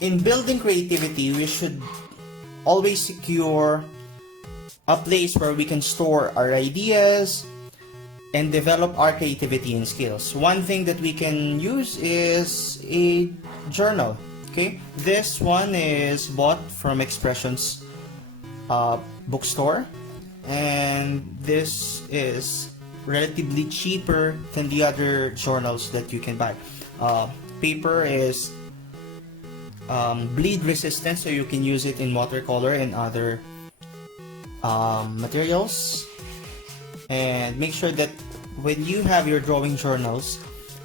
in building creativity, we should always secure a place where we can store our ideas and develop our creativity and skills. One thing that we can use is a journal. Okay, this one is bought from Expressions bookstore, and this is relatively cheaper than the other journals that you can buy. Paper is bleed resistant, so you can use it in watercolor and other materials. And make sure that when you have your drawing journals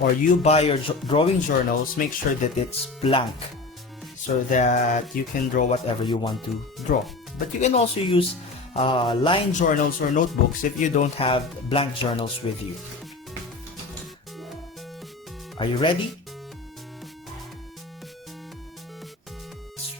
or you buy your drawing journals, make sure that it's blank so that you can draw whatever you want to draw. But you can also use line journals or notebooks if you don't have blank journals with you. Are you ready?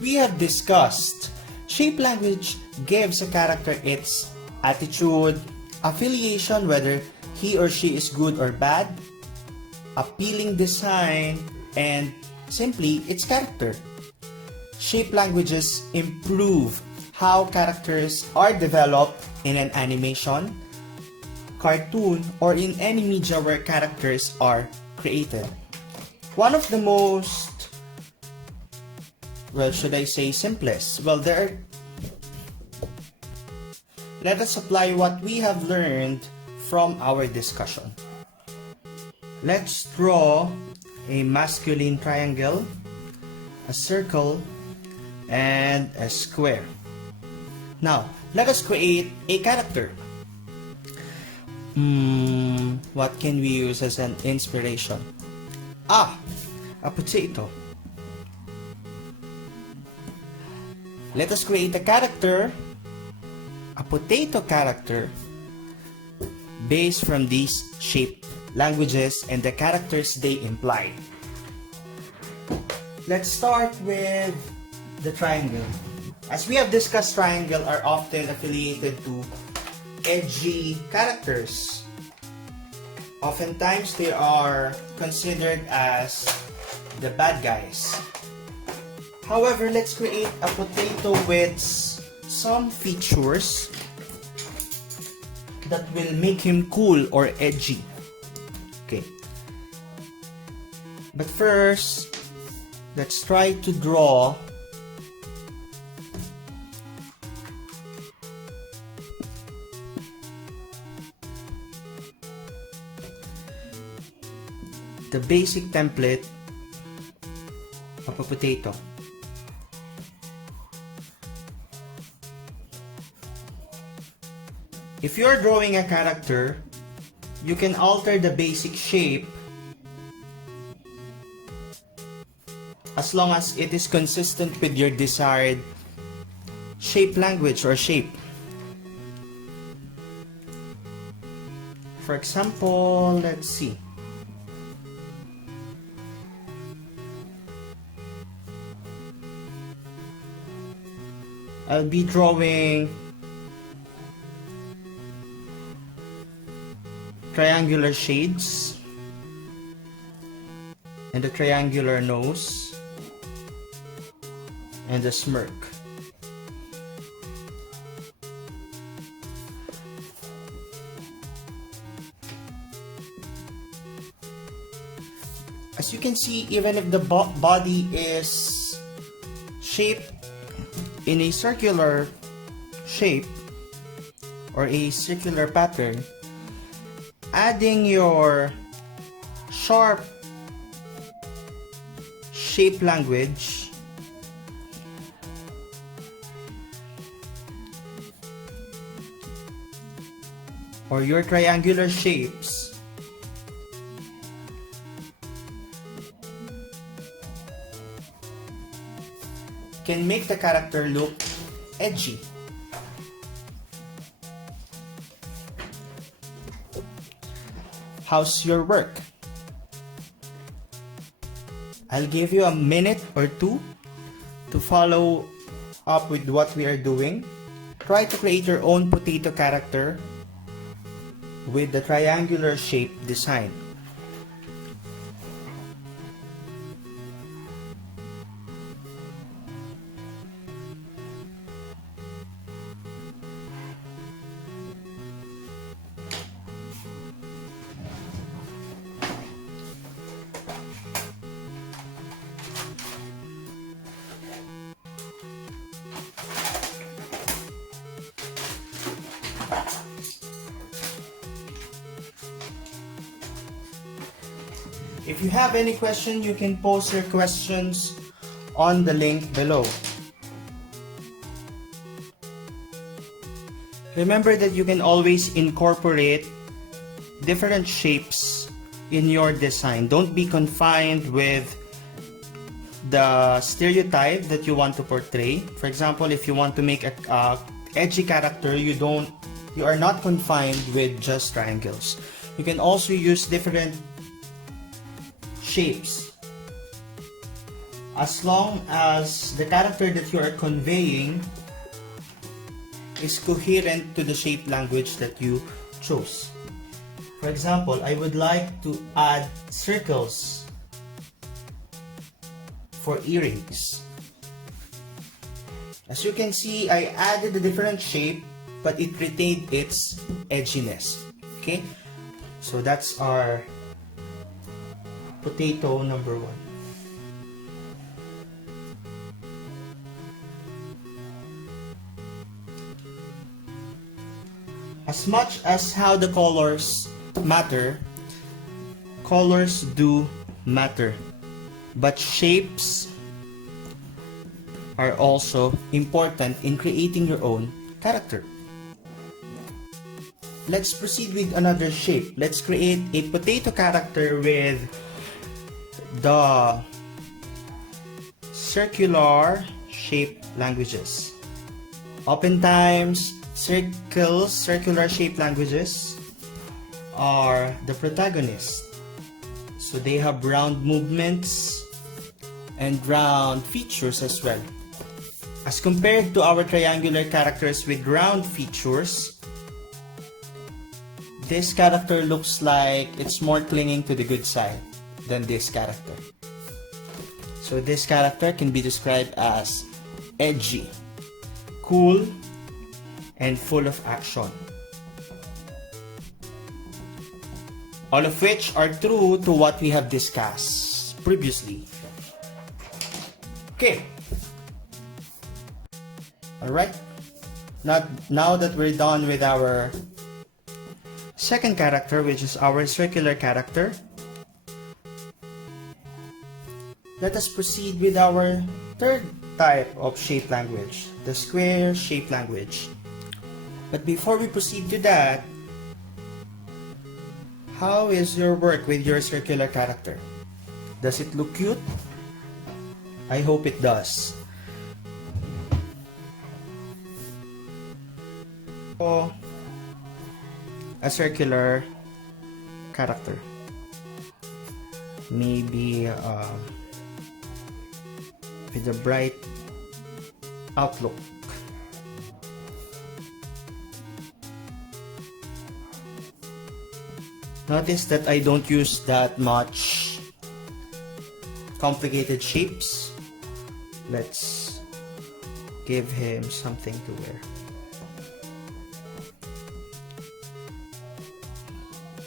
We have discussed shape language gives a character its attitude, affiliation, whether he or she is good or bad, appealing design, and simply its character. Shape languages improve how characters are developed in an animation, cartoon, or in any media where characters are created. One of the most, well, should I say simplest? Well, let us apply what we have learned from our discussion. Let's draw a masculine triangle, a circle, and a square. Now, let us create a character. What can we use as an inspiration? A potato. Let us create a character, a potato character, based from these shape languages and the characters they imply. Let's start with the triangle. As we have discussed, triangle are often affiliated to edgy characters. Oftentimes they are considered as the bad guys. However, let's create a potato with some features that will make him cool or edgy. Okay. But first, let's try to draw the basic template of a potato. If you're drawing a character, you can alter the basic shape as long as it is consistent with your desired shape language or shape. For example, let's see. I'll be drawing triangular shades and a triangular nose and a smirk. As you can see, even if the body is shaped in a circular shape or a circular pattern, adding your sharp shape language or your triangular shapes can make the character look edgy. How's your work? I'll give you a minute or two to follow up with what we are doing. Try to create your own potato character with the triangular shape design. If you have any question, you can post your questions on the link below. Remember that you can always incorporate different shapes in your design. Don't be confined with the stereotype that you want to portray. For example, if you want to make a edgy character, you are not confined with just triangles. You can also use different shapes as long as the character that you are conveying is coherent to the shape language that you chose. For example, I would like to add circles for earrings. As you can see, I added a different shape, but it retained its edginess. Okay, so that's our potato number 1. As much as how the colors matter, colors do matter, but shapes are also important in creating your own character. Let's proceed with another shape. Let's create a potato character with the circular shape languages. Oftentimes, circular shape languages are the protagonist. So they have round movements and round features as well. As compared to our triangular characters with round features, this character looks like it's more clinging to the good side than this character. So this character can be described as edgy, cool, and full of action. All of which are true to what we have discussed previously. Okay. Alright. Now that we're done with our second character, which is our circular character, let us proceed with our third type of shape language, the square shape language. But before we proceed to that, how is your work with your circular character? Does it look cute? I hope it does. So, a circular character. Maybe with a bright outlook. Notice that I don't use that much complicated shapes. Let's give him something to wear.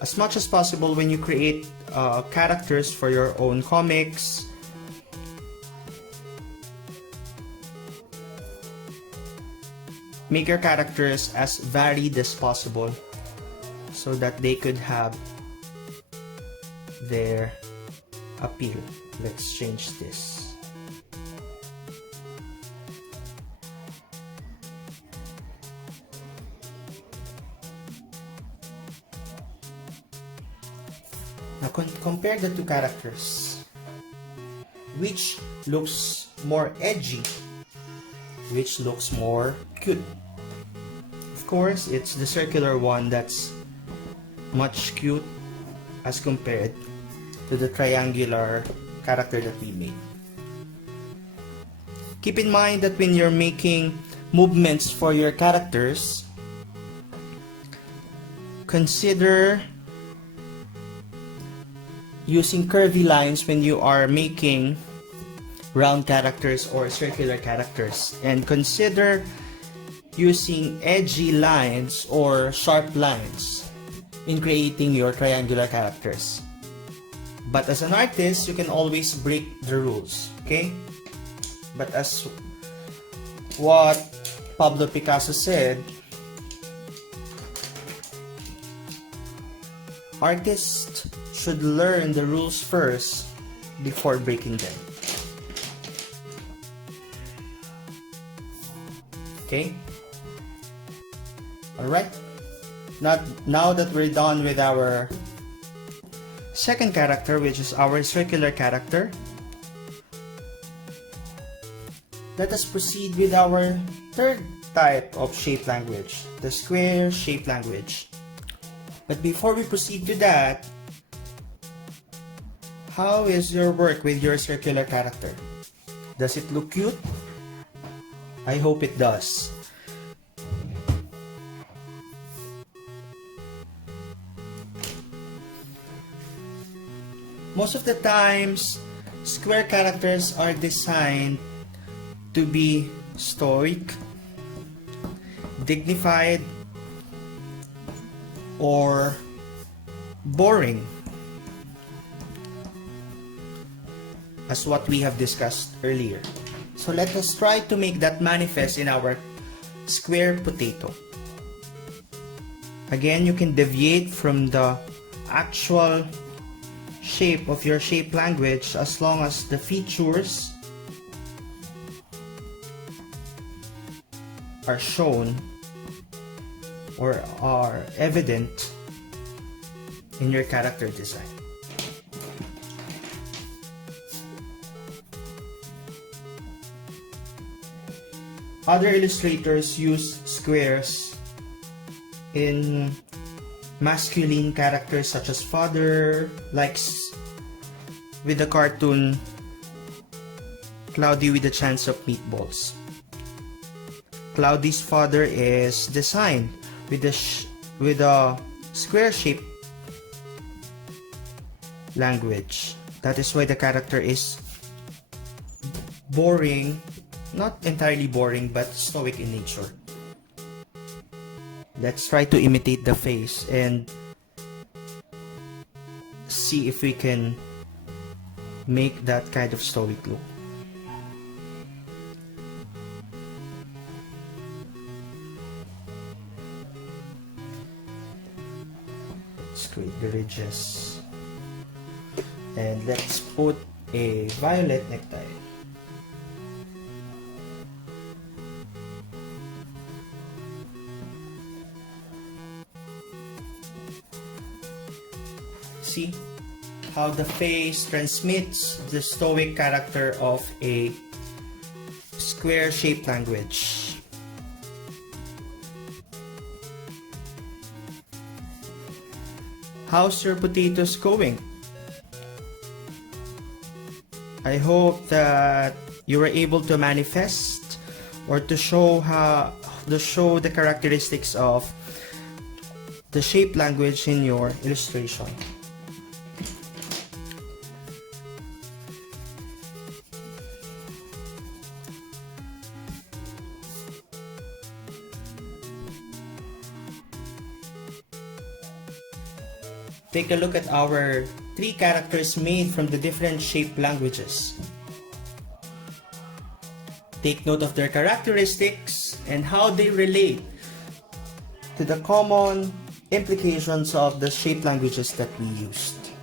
As much as possible, when you create characters for your own comics, make your characters as varied as possible so that they could have their appeal. Let's change this. Now compare the two characters. Which looks more edgy? Which looks more cute? Of course, it's the circular one that's much cute as compared to the triangular character that we made. Keep in mind that when you're making movements for your characters, consider using curvy lines when you are making round characters or circular characters, and consider using edgy lines or sharp lines in creating your triangular characters. But as an artist, you can always break the rules, okay? But as what Pablo Picasso said, artists should learn the rules first before breaking them. Okay? Alright? Now that we're done with our second character, which is our circular character, let us proceed with our third type of shape language, the square shape language. But before we proceed to that, how is your work with your circular character? Does it look cute? I hope it does. Most of the times, square characters are designed to be stoic, dignified, or boring, as what we have discussed earlier. So let us try to make that manifest in our square potato. Again, you can deviate from the actual shape of your shape language as long as the features are shown or are evident in your character design. Other illustrators use squares in masculine characters such as father, like with the cartoon Cloudy with a Chance of Meatballs. Cloudy's father is designed with a square shape language. That is why the character is boring, not entirely boring, but stoic in nature. Let's try to imitate the face and see if we can make that kind of stoic look. Let's create the ridges. And let's put a violet necktie. See how the face transmits the stoic character of a square shape language. How's your potatoes going? I hope that you were able to manifest or to show the characteristics of the shape language in your illustration. Take a look at our 3 characters made from the different shape languages. Take note of their characteristics and how they relate to the common implications of the shape languages that we used.